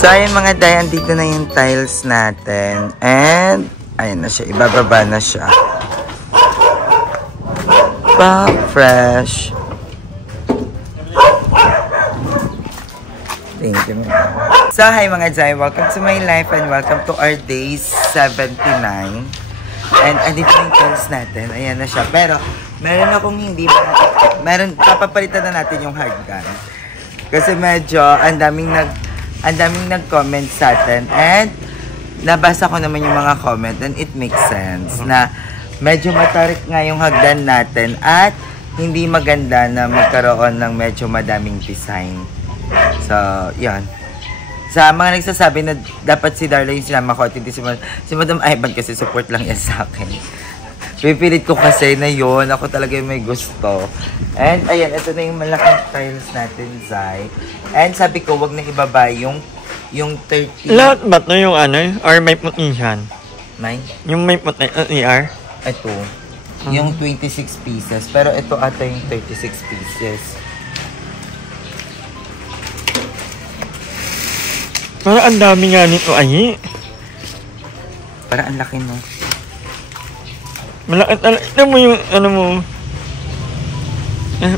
So, ayun mga day, andito na yung tiles natin. And, ayun na siya. Ibababa na siya. Fresh. Thank you. So, hi mga day. Welcome to my life and welcome to our day 79. And, andito yung tiles natin. Ayan na siya. Pero, meron akong hindi papapalitan na natin yung hardgan. Kasi medyo, ang daming nag-comment sa atin and nabasa ko naman yung mga comment and it makes sense na medyo matarik nga yung hagdan natin at hindi maganda na magkaroon ng medyo madaming design. So, yan. Sa mga nagsasabi na dapat si Darla yung sinama ko at hindi si Madam Ivan kasi support lang yan sa akin. Pipilit ko kasi na yun. Ako talaga yung may gusto. And, ayan, ito na yung malaking tiles natin, Zai. And sabi ko, wag na ibaba yung 30. Lahat ba ito yung ano? Or may puti yan? May? Yung may puti, ER? Ito. Yung 26 pieces. Pero ito ata yung 36 pieces. Parang ang dami nga nito, ay. Parang ang laki, no? Malaki talaga. Ito mo yung ano mo.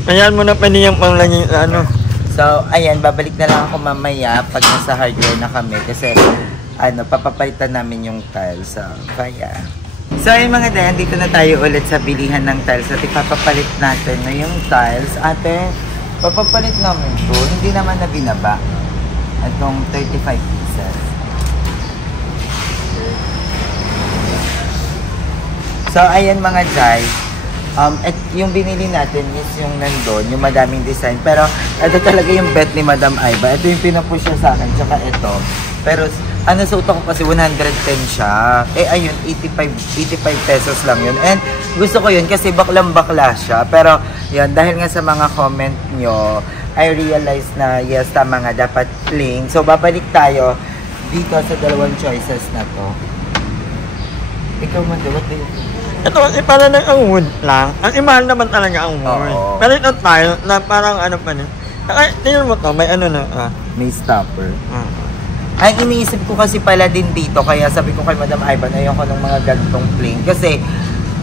Ayan mo na pwede yung panglagay sa ano. So, ayan, babalik na lang ako mamaya pag nasa hardware na kami. Kasi, papapalitan namin yung tiles. So, kaya. So, ayun mga dayan, dito na tayo ulit sa bilihan ng tiles. At ipapapalit natin na yung tiles. Ate, papapalit namin to. Hindi naman na binaba. Itong 35 pieces. So, ayan mga Jai. At yung binili natin is yung nandun, yung madaming design. Pero, ito talaga yung bet ni Madam Iva. Ito yung pinapush niya sa akin, tsaka ito. Pero, suot ko kasi 110 siya. Eh, ayun, 85 pesos lang yun. And, gusto ko yun kasi baklang-bakla siya. Pero, yun, dahil nga sa mga comment nyo, I realized na, yes, tama nga, dapat plain. So, babalik tayo dito sa dalawang choices na to. Ikaw man, what do you think? Ito kasi parang ang wood lang. Ang imahal naman talaga ang wood. Oo. Pero ito tile na parang ano pa rin. Tingnan mo to, may ano na. May stopper. Ay, iniisip ko kasi pala din dito. Kaya sabi ko kay Madam Ivan, ayoko ng mga gantong plain. Kasi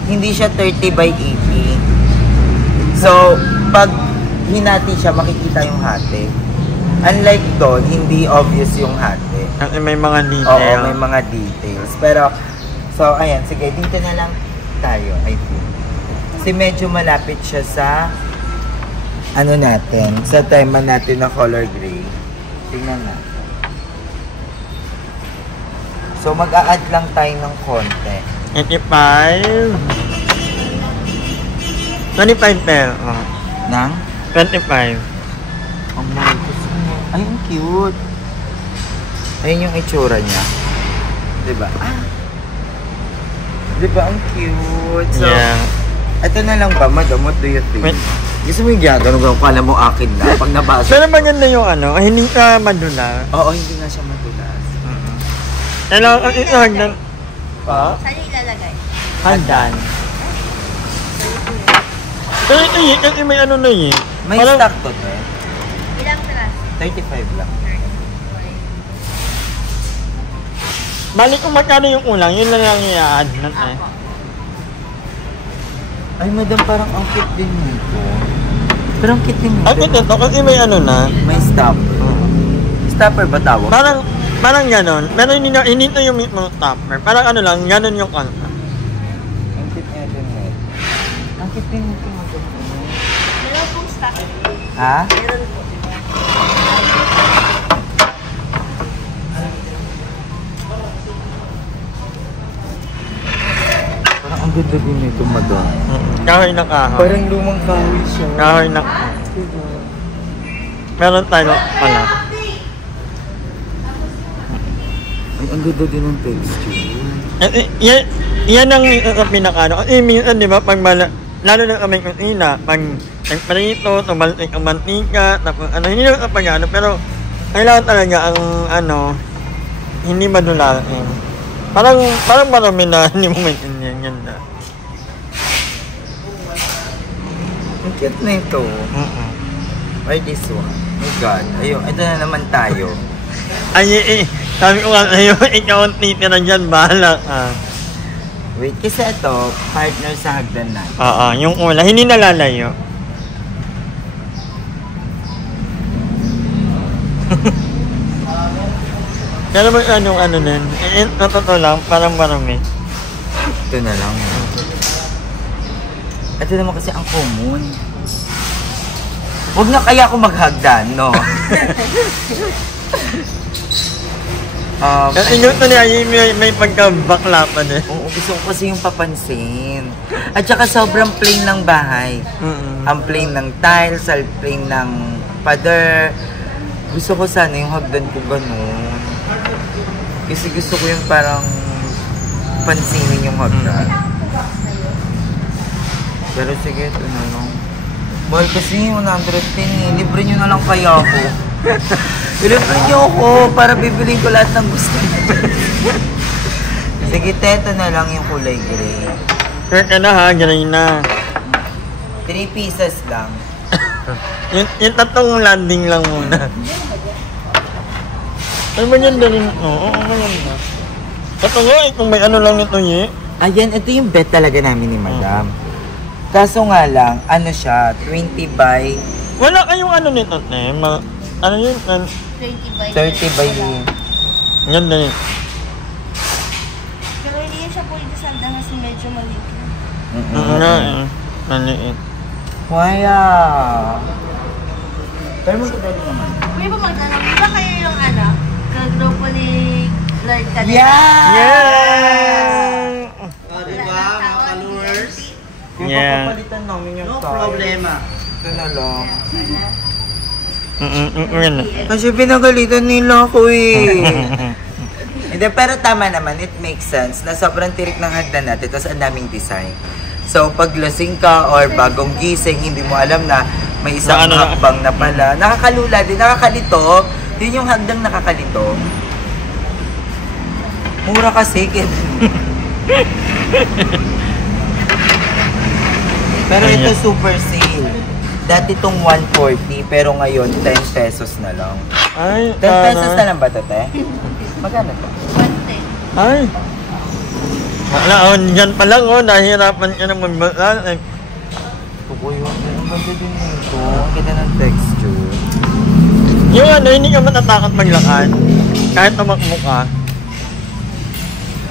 hindi siya 30 by 80. So, pag hinati siya, makikita yung hati. Unlike doon, hindi obvious yung hati. Kasi may mga details. Oo, may mga details. Pero, so, ayan, sige, dito na lang tayo, I think. Kasi medyo malapit siya sa ano natin, sa tema natin na color gray. Tingnan na. So, mag-a-add lang tayo ng konti. 25. 25 pero. Nang? 25. Ang mahal ko siya. Ay, ang cute. Ayun yung itsura niya. Diba? Diba, ang cute. So, yeah. Ito na lang ba, Madam? What do you think? Wait. Gusto mo yung gano'n, kala mo akin na, pag nabasa. Pero maganda yung ano, hindi ka madula. Oo, hindi nga siya madulas. Kailangan ang hagdan. Pa? Saan yung ilalagay? Hagdan. Pero ito yun, kasi may ano na yun. May parang, stock to, te. Ilang tras? 35 lang. balik kung magkano yung ulang, yun na lang i-add natin. Ay, Madam, parang ang cute din nito. Pero ang cute din nito. Ang cute ito, kasi may ano na. May stopper. Stopper ba tawag? Parang ganon. Pero hindi ito yung mismo stopper. Parang ano lang, ganon yung kanta. Ang cute niya din nito. Ang cute din nito, Madam. Meron pong stock. Ha? Meron po. Parang ang ganda din nito, madam. Kahoy na kahoy. Parang lumang kahoy siya. Kahoy na. Meron tayo pala. Ay, ang ganda din ng texture. Yan ang pinakano. Minsan, di ba, pag lalo na kami kusina, pag nagprito, tumaltik ang mantika, tapos hindi naman pag ano, pero kailangan talaga ang hindi madulain. Parang marami na hindi mo maintindihan yan na. Ang cute na ito. Or this one. Oh my God. Ayun, ito na naman tayo. Ay, sabi ko nga sa'yo, ikaw ang titira dyan, bahala ka. Wait, kasi ito, partner sa hagdan natin. Oo, yung una, hindi nalalayo. Pero ba ano din? Totoo lang, parang marami. Ito na lang. Ito naman kasi ang common. Huwag na kaya ako maghagdan, no? Kasi yung ito niya, may pagka-bakla pa din. Oo, gusto ko kasi yung papansin. At saka sobrang plain ng bahay. Ang plain ng tiles, ang plain ng pader. Gusto ko sana yung hagdan ko ganun. Kasi gusto ko yung parang pansinin yung hagdan. Pero sige, ito na lang. Mahal kasi 110 eh. Libre nyo na lang kaya ako. Libre nyo ako para bibilin ko lahat ng gusto nyo. Sige, ito na lang yung kulay gray. Sure ka na ha, gray na. 3 pieces lang. yung tatong landing lang muna. Ano ba yan din? Oo, maganda. Ito nga, kung may ano lang nito niya. Ayan, ito yung bet talaga namin ni Madam. Kaso nga lang, ano siya, 20 by... Wala kayong ano nito, ne? Ano yun? 30 by 30 by... Ganda yun. Pero hindi yun siya pwede sanda kasi medyo maliit. Nga eh. Maliit. Waya! Pero maganda din naman. May ba magtanong, di ba kayo yung kagrupo ni Lord Cadena? Yeah! Diba, mga followers? Yeah. Papalitan namin yung No problema. Ito na lang. Yan. Kasi pinagalitan nila ako eh. Hindi, pero tama naman, it makes sense na sobrang tirik ng hagdan natin, tapos ang daming design. So, pag lasing ka or bagong gising, hindi mo alam na may isang hakbang na pala. Nakakalula din, nakakalito. Yun yung hagdang nakakalito. Mura kasi. Pero ito super sale. Dati itong 140, pero ngayon 10 pesos na lang. Ay, 10 pesos na lang ba ito, te? Magkano to? 110. Ay. Wala, dyan pa lang, nahihirapan ka na magbasa. Tukoy, ang ganda din nito. Ang ganda ng texture. Yung hindi ka matatakot maglakad. Kahit tumakbo ka.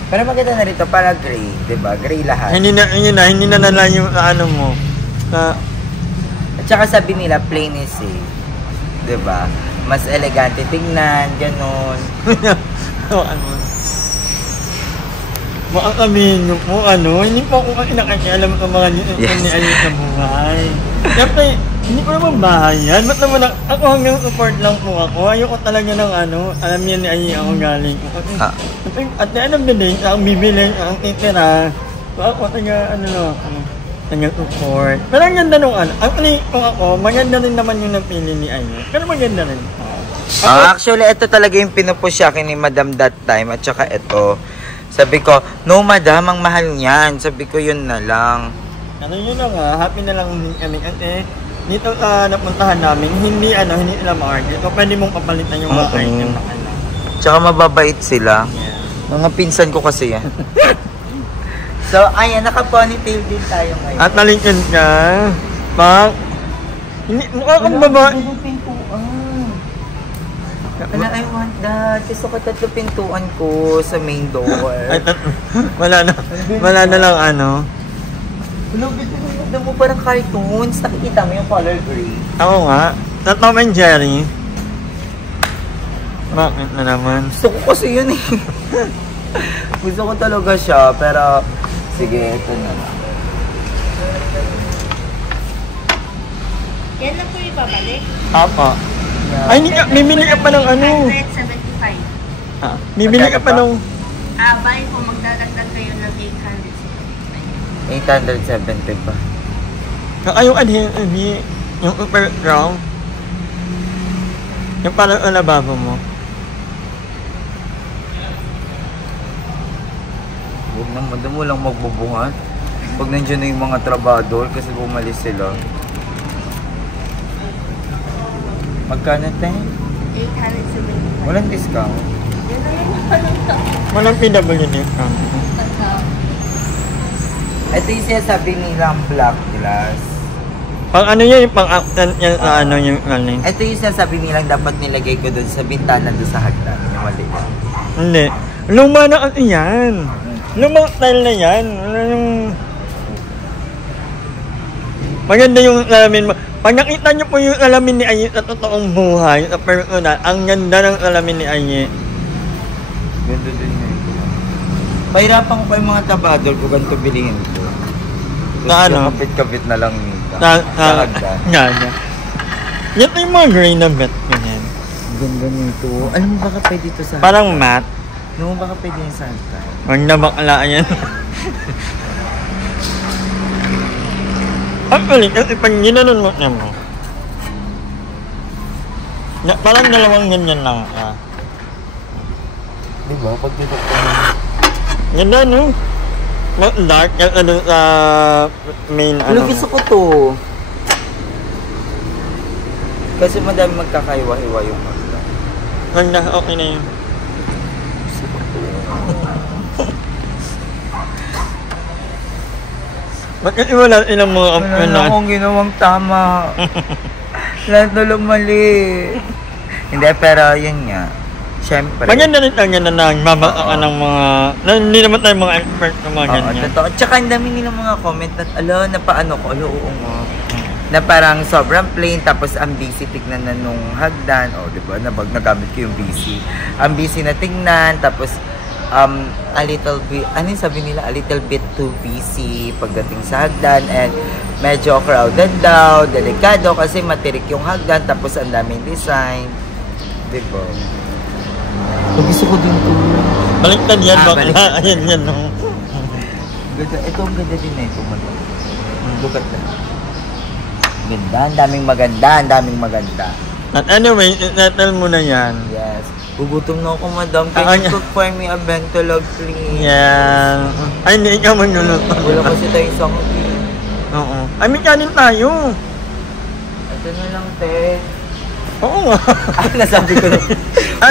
Pero maganda na rito, para gray, diba? Gray lahat. Hindi na lang yung ano mo. At saka sabi nila, plain is safe. Diba? Mas elegante tingnan, ganon. Baka sabihin nyo po, hindi po ako nakikialam sa mga ni Ayun sa buhay. Siyempre, hindi ko naman bahay yan. Ba't naman ako hanggang support lang po ako. Ayoko talaga ng alam niya ni Ayun ako galing. At the end of the day, ang bibili, ang titira, ako taga-support. Pero ang ganda nung actually, kung ako, maganda rin naman yung napili ni Ayun. Pero maganda rin. Actually, ito talaga yung pinupush sa akin ni Madam that time. At saka ito, sabi ko, no Madam, ang mahal niyan. Sabi ko, yun na lang. Yun na nga, happy na lang kami. Kasi dito napuntahan namin, hindi sila ma-argue. So, pwede mong papalitan yung mga item na kailangan. Tsaka mababait sila. Yeah. Mga pinsan ko kasi yan. So, ayan, naka-ponytail din tayo ngayon. At nalikod ka, mukha kang babae. Wala, I want that. Gusto ko 3 pintuan ko sa main door. Ay, wala na lang Wala, ganda mo parang cartoons. Nakikita mo yung color gray. Ako nga, sa Tom and Jerry. Bakit na naman? Gusto ko kasi yun eh. Gusto ko talaga siya, pero Sige, ito na lang. Yan na po yung babalik. Apa. Ay, hindi ka, mimili ka pa ng ano. 175. Ah, mimili ka pa ng... Abay po, magdadagdag kayo ng 800. 870 pa. Yung yung upper crown. Yung parang ang lababo mo. Huwag naman, doon mo lang magbubuhat. Pag nandiyan na yung mga trabador kasi bumalis sila. Magkano tayo? 875. Walang discount. Yan na yan yung palungto. Walang PWD crown. Ito yung sinasabi nilang black glass. Pang ano yan, yung pang yan ano yung ano. Ito yung sinasabi nilang dapat nilagay ko doon sa bintana doon sa hagdan. Yung mali. Hindi. Luma na ano yan. Lumang style na yan. Ano yung... Maganda yung alamin mo. Pag nakita niyo po yung alamin ni Aye sa totoong buhay, sa personal, ang ganda ng alamin ni Aye. Ganda din yun. Pahirapan ko pa yung mga trabador ko ganito bilihin ko. Na ano? Kapit-kapit na lang nito. Sa hagdan. Yan. Yan yung mga gray na bet. Ganyan. Ganda nito. Alam mo baka pwede ito sa Parang matte. Alam mo baka pwede yung sa hagdan. Huwag na bakla yan. Actually, kasi pag ginanon mo niya mo, parang dalawang ganyan lang. Diba? Pag dito ko Ganda, no? Dark, ano sa main, ano. gusto ko to. Kasi madami magkakaiwa-iwa yung hagdan. Ganda, okay na yun. Gusto ko to. Bakit wala ilang mga Wala na akong ginawang tama. Lahat na lang mali. Hindi, pero yun nga. Siyempre. Maganda rin lang yan na nagbabasa ka ng mga... Hindi naman tayo mga expert ng mga ganyan. Totoo. Tsaka ang dami nilang mga comment na, napaano ko, oo nga. Na parang sobrang plain, tapos ang busy tignan na nung hagdan. O, di ba? Nagamit ko yung busy. Ang busy na tignan, tapos a little bit, ano yung sabi nila? A little bit too busy pagdating sa hagdan, and medyo crowded daw, delikado kasi matirik yung hagdan, tapos ang daming design. Diba? Gusto ko din ito. Baliktad yan, baliktad. Ayan yan, no? Ganda. Ito ang ganda din na ito. Look at that. Ganda, ang daming maganda. At anyway, settle mo na yan. Yes. Gugutom na ako, madam. Can you cook for me a bento log, please? Yan. Ay, hindi ka manluluto. Wala kasi tayo isang Oo. Ay, may kanin tayo. Ito na lang, te. Oo nga. Nasabi ko na.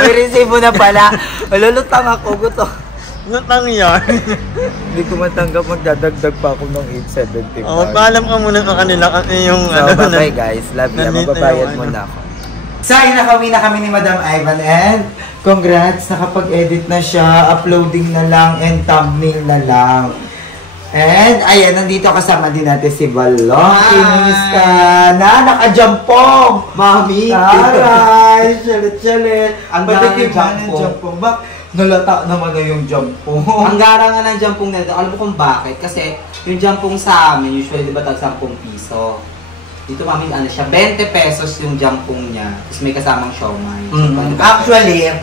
May resibo na pala. Malulutang ako, gutom. Natang yan. Hindi ko matanggap, magdadagdag pa ako ng 875. Oo, paalam ka muna sa kanila kasi yung... So, bye-bye guys. Love you. Mababayad muna ako. So, nakauwi na kami ni Madam Ivan, and congrats, nakapag-edit na siya, uploading na lang, and thumbnail na lang. And, ayan, nandito kasama din natin si Balong. Kinis ka na, naka-jampong! Mami! Aray! Chalit-chalit! Ang gara ng jampong. Bak, nalata naman na yung jampong. Ang gara nga ng jampong na ito, alam mo kung bakit? Kasi yung jampong sa amin, usually di ba tag 10 piso? Dito mami, ano siya, 20 pesos yung jampong niya. Tapos may kasamang siomay. Actually,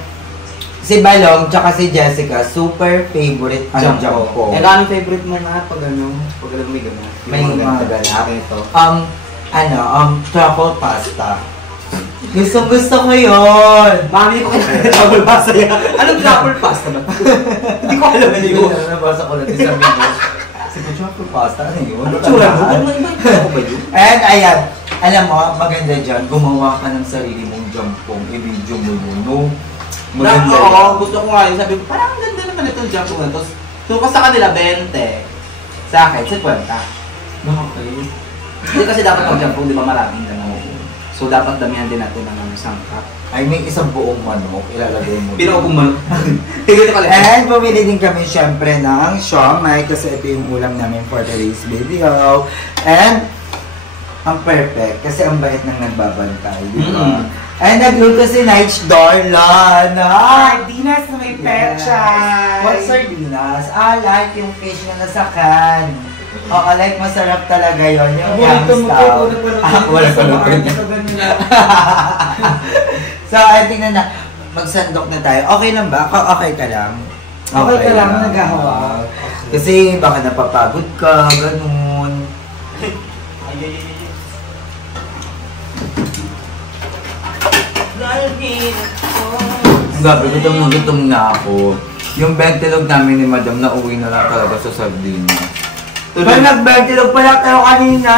si Balong tsaka si Jessica, super favorite ang jampong. Eh, anong favorite mo na pag ano? Pag alam may gano'n? May mga gano'n. Ito. Truffle pasta. Gusto ko yun! Mami, ko kaya truffle pasta yan. Anong truffle pasta ba? Hindi ko alam yun. Nabasa ko lang sa video. Sige, truffle pasta, ano yun? Ano tsura mo? Ano ba yun? And ayan, alam mo, maganda dyan, gumawa ka ng sarili mong jampong, i-video mo yun, no? Maganda Oo, gusto ko nga yun. Sabi ko, parang ang ganda naman itong jampong na to. So, sa kanila, 20. Sa akin, 50. Okay. Hindi kasi dapat ang jampong, di ba maraming dalawa. So, dapat damihan din natin ng sangkap. Ay, may isang buong manok, ilalagay mo. Pinuupong manok. Tigil ka And bumili din kami syempre ng siomai kasi ito yung ulam namin for today's video. And ang perfect kasi ang bait ng nagbabantay, di ba? And nagluto si Night Darla na. Sardinas na may pecha. What sardinas? Like yung fish na nasa can. Like masarap talaga yon yung yam style. Wala pa luto. So, ay tingnan na. Magsandok na tayo. Okay lang ba? Okay ka lang? Okay ka lang, naghahawa. Kasi baka napapagod ka, ganun. Gabi, gutom na ako. Yung bentilog namin ni Madam na uwi na lang talaga sa Sardinia. Pero nag-bentilog pala tayo kanina!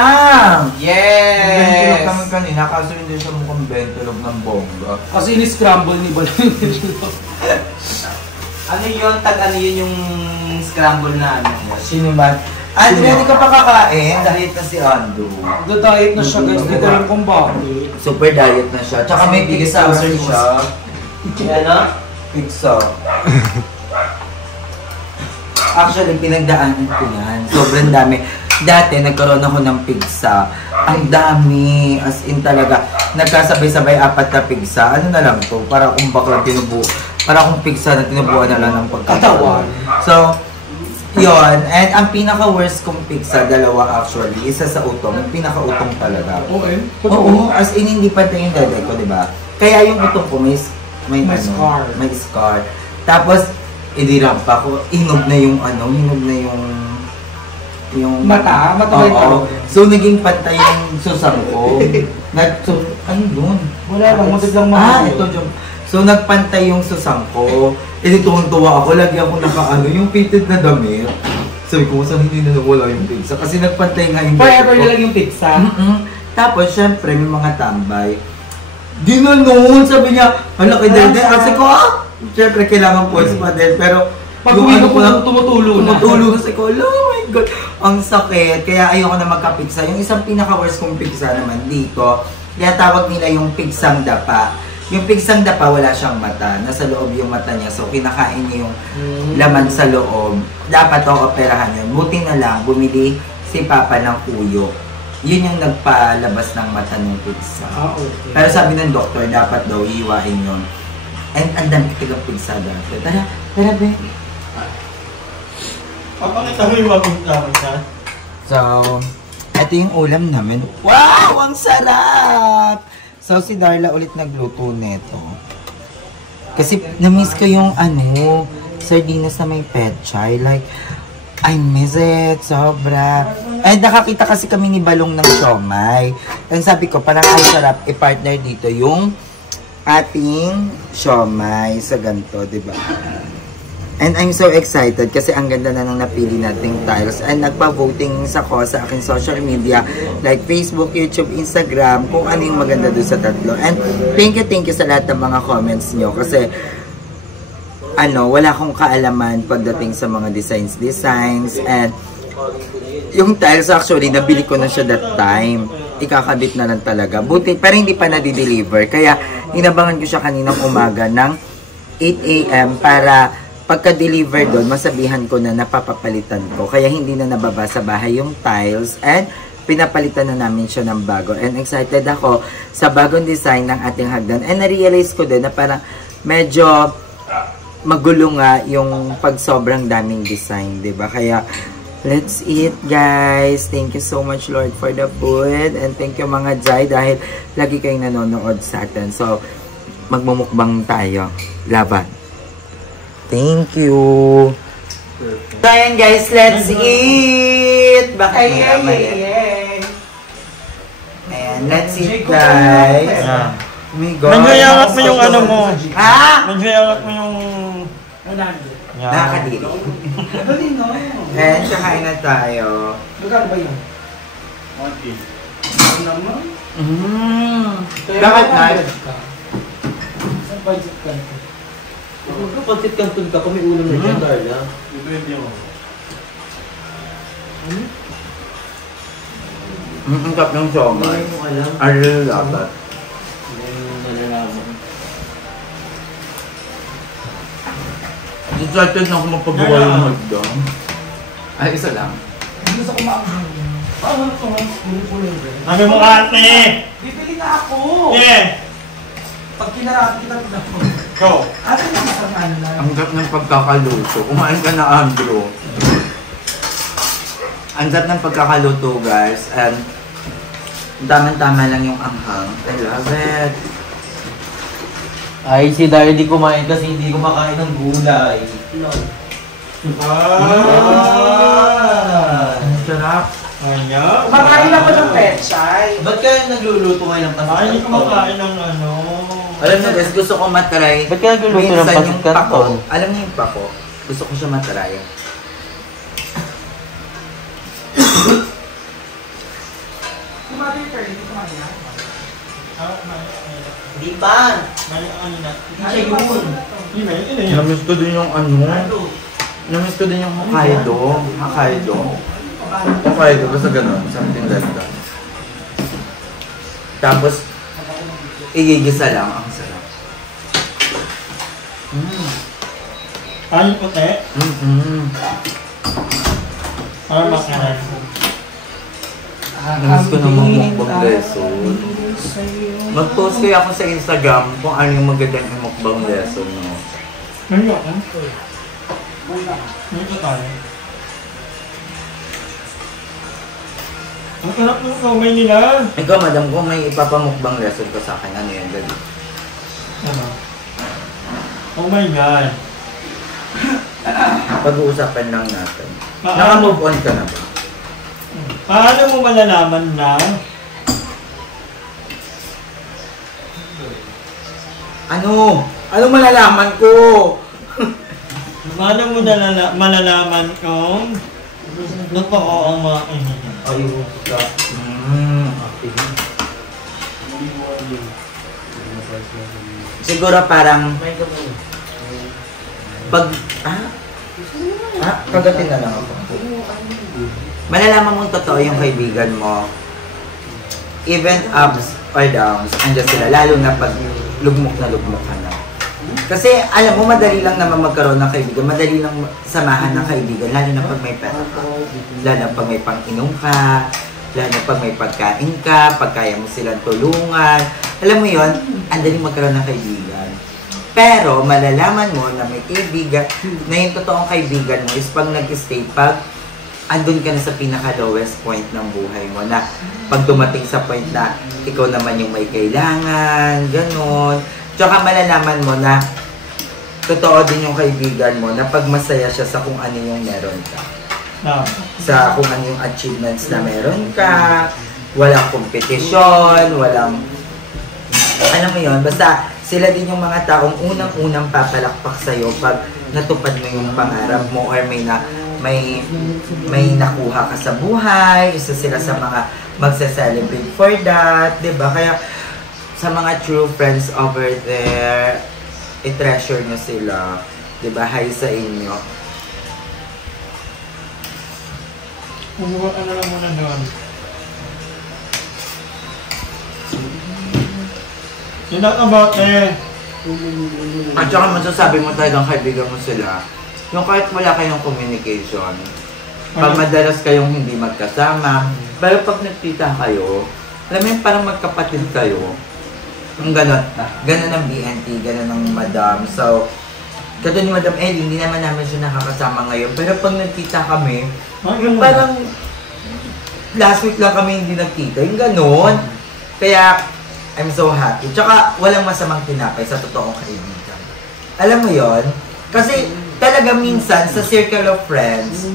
Yes! Bentilog naman kanina, kaso hindi siya mukhang bentilog ng bongga. Kasi ini-scramble ni Balon. Ano yun? Ano yun yung scramble na ano? Sino man? Andrew, hindi ka pa kakain. Diet na si Andrew. Nag-diet na siya guys, hindi ko alam kung bakit. Super diet na siya. Tsaka may pizza siya. Ano? Pizza. Actually, pinagdaanan ko yan. Sobrang dami. Dati, nagkaroon ako ng pizza. Ang dami. As in talaga. Nagkasabay-sabay 4 na pizza. Ano na lang to? Para kung baklang tinubuo. Para kung pizza na tinubuan na lang ng pagkatawan. So, yon. And ang pinaka-worst kong pizza, 2 actually. Isa sa utong. Yung pinaka-utong talaga. Oo. As in, hindi pantay yung dede ko, di ba? Kaya yung utong ko, may scar. May scar. Tapos, idiram pa ko. Hinog na yung Mata ba ito? So, naging pantay yung susang ko. Ano yun? Wala lang, matid lang mga. Ito yung... So, nagpantay yung susang ko. Tuwang-tuwa ako. Lagi ako nakaano, yung fitted na damit. Sabi ko, saan hindi na nawala yung pizza? Kasi nagpantay nga yung Forever nilang yung pizza? Tapos, syempre, may mga tambay. Di na noon, sabi niya, halaki din. Kasi ko, syempre, kailangan po pa din. Pero, pag uwi ko po, tumutulo na. Kasi ko, oh my God, ang sakit. Kaya ayoko na magka-pizza. Yung isang pinaka-worst kong pizza naman dito, kaya tawag nila yung pigsang dapa. Yung pigsang dapa, wala siyang mata. Nasa loob yung mata niya. So, kinakain niya yung laman sa loob. Dapat ako operahan yun. Buti na lang, bumili si Papa ng kuyo. Yun yung nagpalabas ng mata ng pizza. Okay. Pero sabi ng doktor, dapat daw iiwain yun. And ang dami tigang pizza dati. Tara, be. Papakita mo yung wagong tawag na. So, ito yung ulam namin. Wow! Ang sarap! So, si Darla ulit nagluto neto. Kasi, na-miss ko yung sardinas na may pechay. Like, I miss it. Sobra. And nakakita kasi kami ni Balong ng siomay. And sabi ko, parang ang sarap i-partner dito yung ating siomay sa ganito, diba? And I'm so excited kasi ang ganda na nang napili nating tiles. And nagpa-voting ako sa aking social media like Facebook, YouTube, Instagram, kung ano yung maganda doon sa tatlo. And thank you sa lahat ng mga comments nyo kasi wala akong kaalaman pagdating sa mga designs. And yung tiles actually, nabili ko na siya that time. Ikakabit na lang talaga. Buti, pero hindi pa na-deliver. Kaya inabangan ko siya kaninang umaga ng 8 AM para pagka-deliver doon, masabihan ko na napapapalitan ko. Kaya hindi na nababa sa bahay yung tiles and pinapalitan na namin siya ng bago. And excited ako sa bagong design ng ating hagdan. And na-realize ko din na parang medyo magulo nga yung pag sobrang daming design, diba? Kaya let's eat, guys. Thank you so much, Lord, for the food. And thank you mga Jai dahil lagi kayong nanonood sa atin. So, magmumukbang tayo. Laban. Thank you. So, ayan guys, let's eat! Bakit Ayan, let's eat guys. Naghayangat mo yung ano mo. Ha? Naghayangat mo yung... Nakakadiri. Ayan, kakain na tayo. Magkano ba yun? 1K. Bakit na? Saan budget ka? Pansit Canton ka, kami ulam na dyan, Darla. Ito yung Ang kap ng siomay. Hindi mo alam. I really love that. Hindi mo nalalaman. Excited na ako magpagawa yung hagdan. Ay, isa lang. Gusto ko maamang. Ano ito? Puli-puli. Sabi mo ate! Bibili na ako! Yeah! Pag kinarami kita na po. Go! Ate na isang ano lang. Ang sarap ng pagkakaluto. Kumain ka na, Andrew. Ang sarap ng pagkakaluto, guys. And tama-tama lang yung anghang. I love it. Ay, si Dario di kumain kasi hindi kumakain ng gulay. Ang sarap. Ayan. Kumakain ako ng pechay. Ba't kaya nagluluto ngayon ng Ay, pasit hindi kumakain ng ano. Alam mo guys, gusto ko matry. Ba't kaya nagluluto ng Minsan pasit yung pako. canton? Alam niyo yung pako? Gusto ko siya matry. Kumakain yung curly, kumain na. Hindi pa! Mali ang ano na. Hindi siya yun. Hindi ba? Ito yun. Namiss ko din yung ano. Namiss ko din yung Hokkaido. Hokkaido. Hokkaido, basta ganun. Something like that. Tapos, igigisa lang. Ang sarap. Ano puti? Para makanan. Namiss ko na mamukbang lesson. Mag-post kaya ako sa Instagram kung ano yung magandang mukbang lesson. No? Ngayon ako. Dito tayo. Ang sarap ng kamay nila. Ikaw, madam, kung may ipapamukbang lesson ko sa akin, ano yan, dali? Ano? Oh my God. Pag-uusapan lang natin. Paano? Naka-move on ka na ba? Paano mo malalaman na Ano? Ano malalaman ko? paano mo malalaman kung totoo ang mga kaibigan? Ayun ka. Siguro parang pag kagatin na lang ako. Malalaman mong totoo yung kaibigan mo. Even ups or downs, andyan sila. Lalo na pag lugmok na lugmok ka na. Kasi alam mo, madali lang naman magkaroon ng kaibigan. Madali lang samahan ng kaibigan. Lalo na pag may pera ka. Lalo na pag may pang-inom ka. Lalo na pag may pagkain ka. Pag kaya mo silang tulungan. Alam mo yon, andaling magkaroon ng kaibigan. Pero malalaman mo na may kaibigan, na yung totoong kaibigan mo is pag nag-stay, pag andun ka na sa pinaka-lowest point ng buhay mo na pag dumating sa point na ikaw naman yung may kailangan, ganun. Tsaka malalaman mo na totoo din yung kaibigan mo na pag masaya siya sa kung ano yung meron ka. Sa kung ano yung achievements na meron ka, walang kompetisyon, walang, alam mo yun, basta sila din yung mga taong unang-unang papalakpak sa'yo pag natupad mo yung pangarap mo or may nakuha ka sa buhay, isa sila sa mga magsa-celebrate for that, 'di ba? Kaya sa mga true friends over there, i-treasure nyo sila, 'di ba? Hi sa inyo. Ano lang muna doon. You're not about there. At saka masasabi mo talagang kaibigan mo sila, yung kahit wala kayong communication, pag madalas kayong hindi magkasama, pero pag nagkita kayo, alam mo yun, parang magkapatid kayo. Yung gano'n. Gano'n ang BNT, gano'n ang madam. So, kato ni Madam Ellie, hindi naman namin siya nakakasama ngayon. Pero pag nagkita kami, yung parang last week lang kami hindi nagkita. Yung gano'n. Kaya, I'm so happy. Tsaka, walang masamang tinapay sa totoong kaibigan. Alam mo yon? Kasi, talaga minsan, sa circle of friends,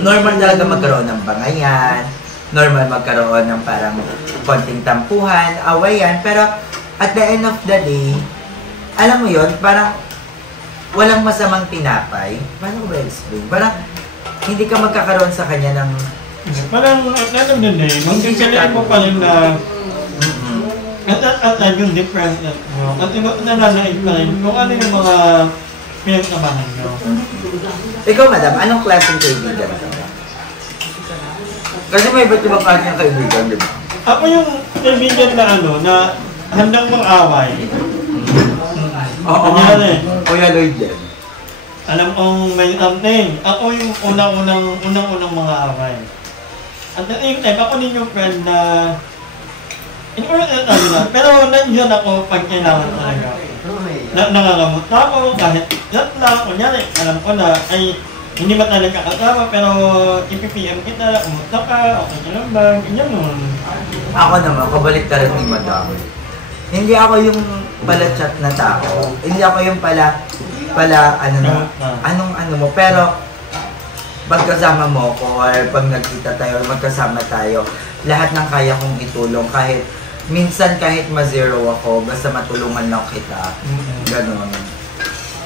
normal talaga magkaroon ng bangayan, normal magkaroon ng parang konting tampuhan, awayan, pero at the end of the day, alam mo yon, parang walang masamang tinapay. Paano ko ba explain? Parang hindi ka magkakaroon sa kanya ng... Parang at the end of the day, magkakalaan mo pa rin na at yung different mo. At nananaig pa rin kung ano yung mga pinagtabahan nyo. Ikaw, madam, anong klaseng kaibigan ka? Kasi may iba't ibang klase ng kaibigan, di ba? Ako yung kaibigan na na handang mag-away. Oo, Kuya Lloyd din. Alam kong may something. Ako yung unang mga away. At the same time, ako din yung friend na Hindi ko tayo na. Pero nandiyan ako pag kailangan talaga. Nangangamot na ako kahit lahat lang. Kunyari, alam ko na ay hindi ba talaga kasama pero ipipm kita, umunta ka, okay ka lang ba, ganyan nun. Ako naman, kabalik ka rin ni Madam. Hindi ako yung pala chat na tao. Hindi ako yung pala ano na, ano mo. Pero, pag kasama mo ko or pag nagkita tayo or magkasama tayo, lahat ng kaya kong itulong. Kahit, minsan kahit ma-zero ako, basta matulungan lang kita. Ganon.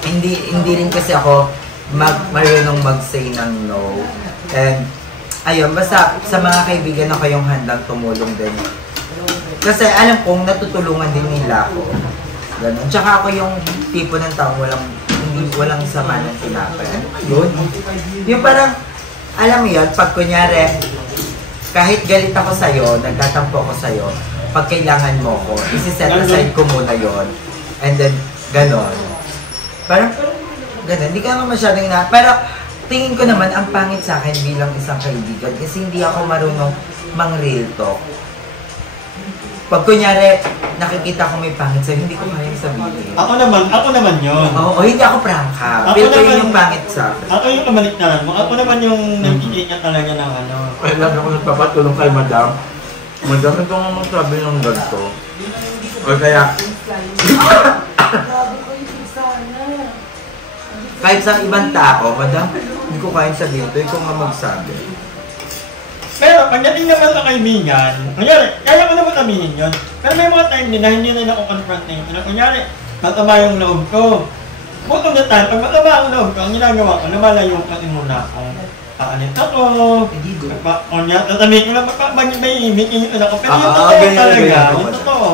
Hindi rin kasi ako marunong mag-say ng no. And, ayun, basta sa mga kaibigan na kayong handang tumulong din. Kasi alam kong natutulungan din nila ako. Ganun. Tsaka ako yung tipo ng tao walang sama ng tinapay. Ano ba yun? Yung parang, alam mo yun, pag kunyari, kahit galit ako sa'yo, nagtatampo ako sa'yo, pag kailangan mo ko, isi-set aside ko muna yon. And then, ganon. Parang, ganon. Hindi ka naman masyadong pero tingin ko naman, ang pangit sa akin bilang isang kaibigan kasi hindi ako marunong mang-real talk. Pag kunyari, nakikita ko may pangit sa'yo, hindi ko kayang sabihin. Ako naman yun. Oo, hindi ako prangka. Feel ko yun yung pangit sa akin. Ako yung kabaliktaran mo. Ako naman yung nagkikita talaga ng ano. Ay, lagi ako nagpapatulong kay Madam. Madam, ito nga magsabi ng ganito. O kaya, kahit sa ibang tao, Madam, hindi ko kayang sabihin ito, ikaw nga magsabi. Pero pagdating naman sa kaibigan, kunyari, kaya ko naman aminin yun. Pero may mga time din na hindi rin ako confrontation. Kunyari, matama yung loob ko. Most of the time, pag matama ang loob ko, ang ginagawa ko, lumalayo kasi muna ako. Paalit ako. Kunyari, tatabi ko lang, may imik ako. Pero yung totoo talaga, yung totoo.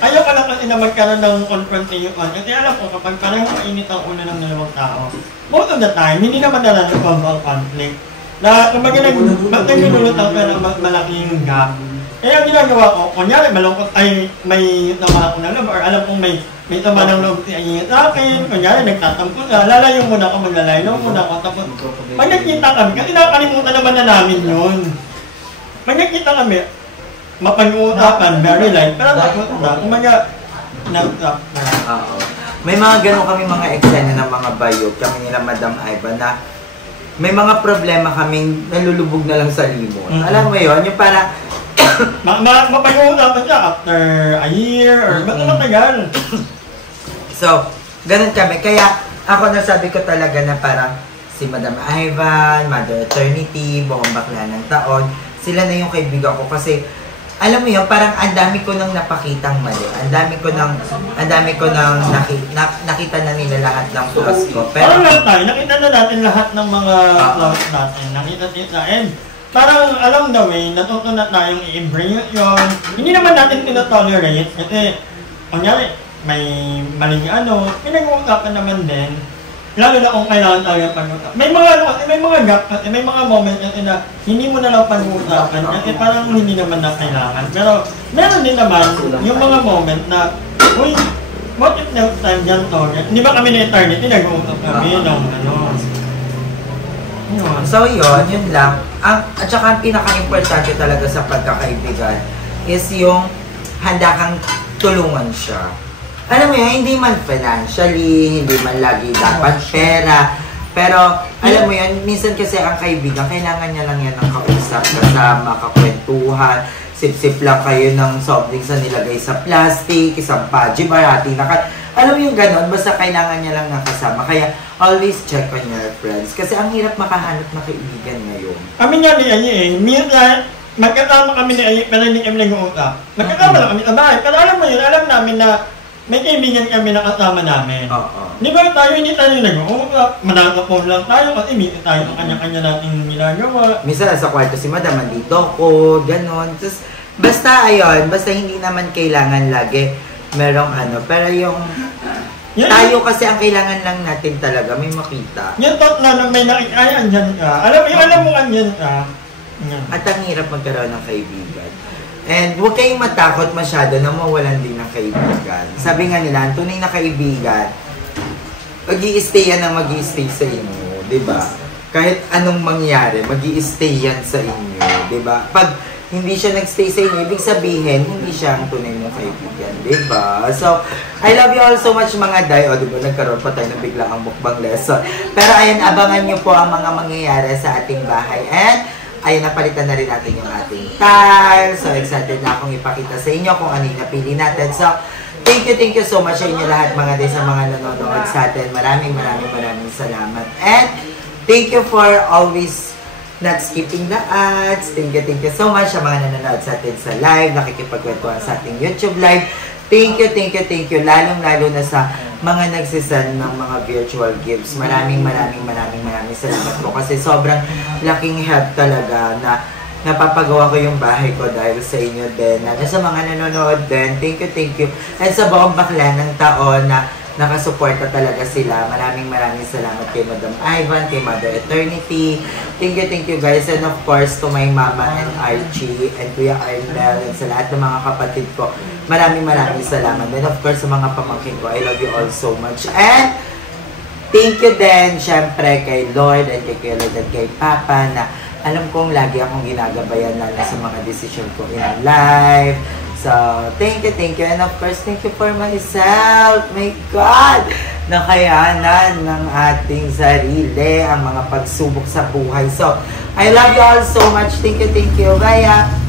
Ayaw ka lang kasi na magkaroon ng confrontation. Kasi alam ko, kapag parang mainit ang ulo ng dalawang tao, most of the time, hindi naman nalalaman ang conflict. Na kumbaga naglululot ako ng malaking gap. Kaya ang ginagawa ko, kunyari malungkot ay may tama ako ng loob or alam kong may tama ng loob si sa akin, kunyari nagtatampo na, lalayo muna ako, maglalayo muna ako, tapos pag nagkita kami, kasi nakakalimutan naman na namin yun. Pag nagkita kami, mapag-uutapan, very light, pero kumbaga, nag-trap na. Oo. May mga ganun kami mga eksena ng mga bayog, kami nila Madam Ivan na may mga problema kaming nalulubog na lang sa limot. Alam mo yun? Yung para mapag-uusapan siya after a year or ba't matagal? So, ganun kami. Kaya ako nasabi ko talaga na parang si Madam Ivan, Mother Eternity, buong bakla ng taon, sila na yung kaibigan ko kasi alam mo yun, parang ang dami ko nang napakitang mali. Ang dami ko nang nakita na nila lahat ng flaws ko. Pero lahat tayo, nakita na natin lahat ng mga flaws natin. Nakita na and parang along the way, natuto na tayong i-embrace yun. Hindi naman natin tinotolerate kasi kunyari, may maling pinag-uusapan naman din. Lalo na kung kailangan tayo pag-usapan. May mga gap kasi, may mga moment kasi na hindi mo na lang pag-uusapan kasi parang hindi naman na kailangan. Pero meron din naman yung mga moment na, uy, what if next time dyan to? Hindi ba kami na eternity, nag-uusap kami ng yun. So yun lang. At saka ang pinaka-importante talaga sa pagkakaibigan is yung handa kang tulungan siya. Alam mo yun, hindi man financially, hindi man lagi dapat pera. Pero, alam mo yun, minsan kasi ang kaibigan, kailangan niya lang yan ng kausap, kasama, kakwentuhan, sip-sip lang kayo ng soft drinks na nilagay sa plastic, isang paji, barati, alam mo yung ganon, basta kailangan niya lang nakasama. Kaya, always check on your friends. Kasi ang hirap makahanap na kaibigan ngayon. Kami nga ni Ayi minsan, magkasama kami ni Ayi, pero hindi kami nag-uusap. Magkasama lang kami sa bahay, pero alam mo yun, alam namin na may kaibigan kami na kasama namin. Di ba tayo, hindi tayo nag-uusap, manakapon lang tayo kasi minsan tayo sa kanya-kanya nating ginagawa. Minsan nasa kwarto si Madam, andito ko, ganon. Tapos, basta ayun, basta hindi naman kailangan lagi merong pero yung tayo kasi ang kailangan lang natin talaga, may makita. Yung thought na may nakikaya, andyan ka. Alam mo andyan ka. At ang hirap magkaroon ng kaibigan. And huwag kayong matakot masyado na mawalan din ng kaibigan. Sabi nga nila, ang tunay na kaibigan, mag-i-stay yan na mag-i-stay sa inyo, di ba? Kahit anong mangyari, mag-i-stay yan sa inyo, di ba? Pag hindi siya nagstay sa inyo, ibig sabihin, hindi siya ang tunay na kaibigan, diba? So, I love you all so much mga day. O, diba, nagkaroon pa tayo ng bigla ang mukbang lesson. Pero ayun, abangan nyo po ang mga mangyayari sa ating bahay. And, ayun, napalitan na rin natin yung ating tiles. So, excited na akong ipakita sa inyo kung ano yung napili natin. So, thank you so much sa inyo lahat mga day sa mga nanonood sa atin. Maraming salamat. And, thank you for always not skipping the ads. Thank you so much sa mga nanonood sa atin sa live, nakikipagkwentuhan sa ating YouTube live. Thank you. Lalong-lalo na sa mga nagsisend ng mga virtual gifts. Maraming salamat po. Kasi sobrang laking help talaga na napapagawa ko yung bahay ko dahil sa inyo din. Sa mga nanonood din, thank you. At sa buong bakla ng taon na nakasuporta talaga sila. Maraming salamat kay Madam Ivan, kay Mother Eternity. Thank you guys. And of course, to my mama and Archie and Kuya Arnel and sa lahat ng mga kapatid ko. Maraming salamat. And of course, sa mga pamangkin ko, I love you all so much. And thank you din, syempre, kay Lord and kay Lord and kay Papa na alam kong lagi akong ginagabayan lalo sa mga decision ko in life. So, thank you. And of course, thank you for myself. My God! Nakayanan ng ating sarili ang mga pagsubok sa buhay. So, I love you all so much. Thank you. Bye!